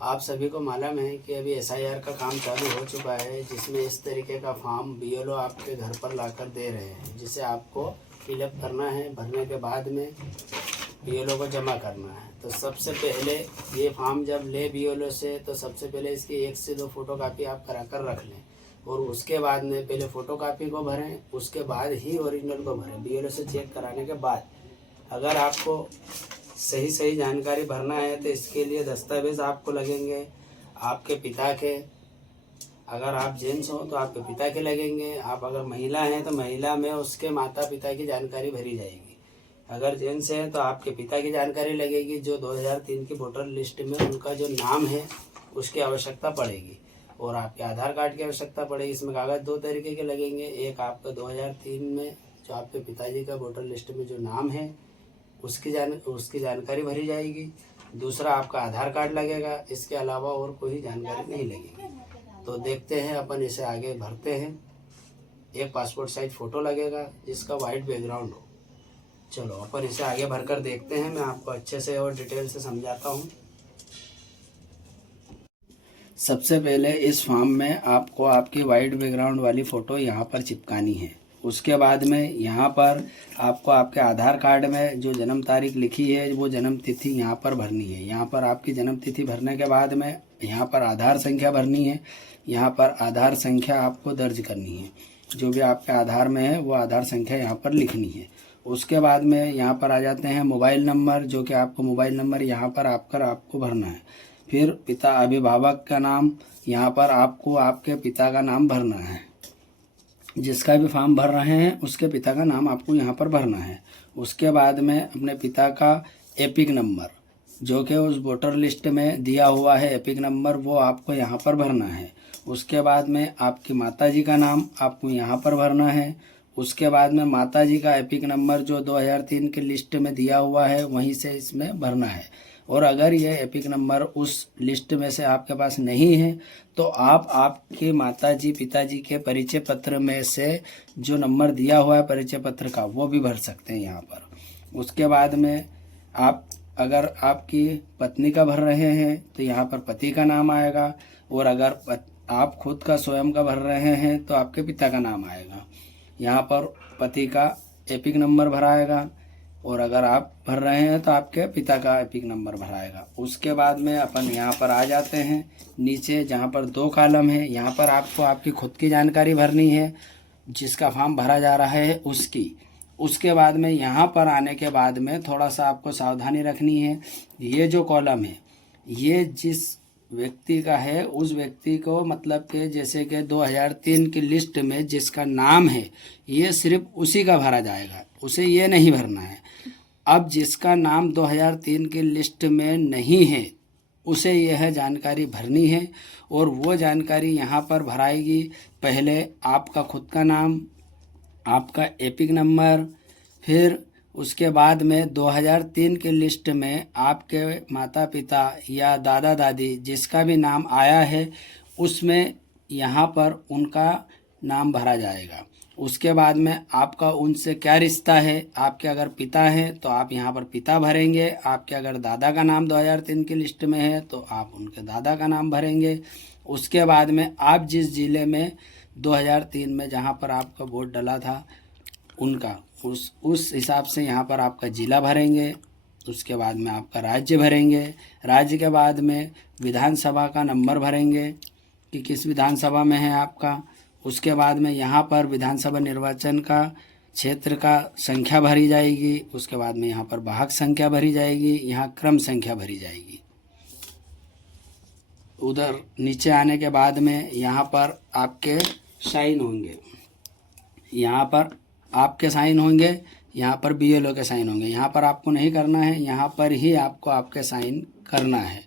आप सभी को मालूम है कि अभी एसआईआर का काम चालू हो चुका है, जिसमें इस तरीके का फॉर्म बीएलओ आपके घर पर लाकर दे रहे हैं, जिसे आपको फिलअप करना है। भरने के बाद में बीएलओ को जमा करना है। तो सबसे पहले ये फॉर्म जब ले बीएलओ से, तो सबसे पहले इसकी 1 से 2 फोटोकॉपी आप करा कर रख लें, और उसके बाद में पहले फ़ोटोकॉपी को भरें, उसके बाद ही ओरिजिनल को भरें। बीएलओ से चेक कराने के बाद अगर आपको सही जानकारी भरना है तो इसके लिए दस्तावेज़ आपको लगेंगे आपके पिता के। अगर आप जेंट्स हो तो आपके पिता के लगेंगे, आप अगर महिला हैं तो महिला में उसके माता पिता की जानकारी भरी जाएगी। अगर जेंट्स हैं तो आपके पिता की जानकारी लगेगी, जो 2003 की वोटर लिस्ट में उनका जो नाम है उसकी आवश्यकता पड़ेगी, और आपके आधार कार्ड की आवश्यकता पड़ेगी। इसमें कागज़ 2 तरीके के लगेंगे, एक आपका 2003 में जो आपके पिताजी का वोटर लिस्ट में जो नाम है उसकी जानकारी भरी जाएगी। दूसरा आपका आधार कार्ड लगेगा, इसके अलावा और कोई जानकारी नहीं लगेगी। तो देखते हैं अपन इसे आगे भरते हैं। एक पासपोर्ट साइज फ़ोटो लगेगा जिसका वाइट बैकग्राउंड हो। चलो अपन इसे आगे भरकर देखते हैं, मैं आपको अच्छे से और डिटेल से समझाता हूँ। सबसे पहले इस फॉर्म में आपको आपकी वाइट बैकग्राउंड वाली फ़ोटो यहाँ पर चिपकानी है। उसके बाद में यहाँ पर आपको आपके आधार कार्ड में जो जन्म तारीख लिखी है वो जन्म तिथि यहाँ पर भरनी है। यहाँ पर आपकी जन्म तिथि भरने के बाद में यहाँ पर आधार संख्या भरनी है। यहाँ पर आधार संख्या आपको दर्ज करनी है, जो भी आपके आधार में है वो आधार संख्या यहाँ पर लिखनी है। उसके बाद में यहाँ पर आ जाते हैं मोबाइल नंबर, जो कि आपको मोबाइल नंबर यहाँ पर आपको भरना है। फिर पिता अभिभावक का नाम, यहाँ पर आपको आपके पिता का नाम भरना है। जिसका भी फॉर्म भर रहे हैं उसके पिता का नाम आपको यहाँ पर भरना है। उसके बाद में अपने पिता का एपिक नंबर, जो कि उस वोटर लिस्ट में दिया हुआ है एपिक नंबर, वो आपको यहाँ पर भरना है। उसके बाद में आपकी माताजी का नाम आपको यहाँ पर भरना है। उसके बाद में माताजी का एपिक नंबर जो 2003 के लिस्ट में दिया हुआ है वहीं से इसमें भरना है। और अगर ये एपिक नंबर उस लिस्ट में से आपके पास नहीं है तो आप आपके माताजी पिताजी के परिचय पत्र में से जो नंबर दिया हुआ है परिचय पत्र का वो भी भर सकते हैं यहाँ पर। उसके बाद में आप अगर आपकी पत्नी का भर रहे हैं तो यहाँ पर पति का नाम आएगा, और अगर आप खुद का स्वयं का भर रहे हैं तो आपके पिता का नाम आएगा। यहाँ पर पति का एपिक नंबर भराएगा, और अगर आप भर रहे हैं तो आपके पिता का एपिक नंबर भराएगा। उसके बाद में अपन यहाँ पर आ जाते हैं नीचे, जहाँ पर 2 कॉलम है। यहाँ पर आपको आपकी खुद की जानकारी भरनी है, जिसका फॉर्म भरा जा रहा है उसकी। उसके बाद में यहाँ पर आने के बाद में थोड़ा सा आपको सावधानी रखनी है। ये जो कॉलम है ये जिस व्यक्ति का है उस व्यक्ति को, मतलब कि जैसे कि 2003 की लिस्ट में जिसका नाम है ये सिर्फ उसी का भरा जाएगा, उसे ये नहीं भरना है। अब जिसका नाम 2003 की लिस्ट में नहीं है उसे यह जानकारी भरनी है, और वो जानकारी यहाँ पर भराएगी। पहले आपका खुद का नाम, आपका एपिक नंबर, फिर उसके बाद में 2003 की लिस्ट में आपके माता पिता या दादा दादी जिसका भी नाम आया है उसमें यहाँ पर उनका नाम भरा जाएगा। उसके बाद में आपका उनसे क्या रिश्ता है, आपके अगर पिता हैं तो आप यहाँ पर पिता भरेंगे, आपके अगर दादा का नाम 2003 की लिस्ट में है तो आप उनके दादा का नाम भरेंगे। उसके बाद में आप जिस ज़िले में 2003 में जहाँ पर आपका वोट डला था उनका उस हिसाब से यहाँ पर आपका ज़िला भरेंगे। उसके बाद में आपका राज्य भरेंगे। राज्य के बाद में विधानसभा का नंबर भरेंगे कि किस विधानसभा में है आपका। उसके बाद में यहाँ पर विधानसभा निर्वाचन का क्षेत्र का संख्या भरी जाएगी। उसके बाद में यहाँ पर वाहक संख्या भरी जाएगी, यहाँ क्रम संख्या भरी जाएगी। उधर नीचे आने के बाद में यहाँ पर आपके साइन होंगे, यहाँ पर आपके साइन होंगे, यहाँ पर बीएलओ के साइन होंगे। यहाँ पर आपको नहीं करना है, यहाँ पर ही आपको आपके साइन करना है।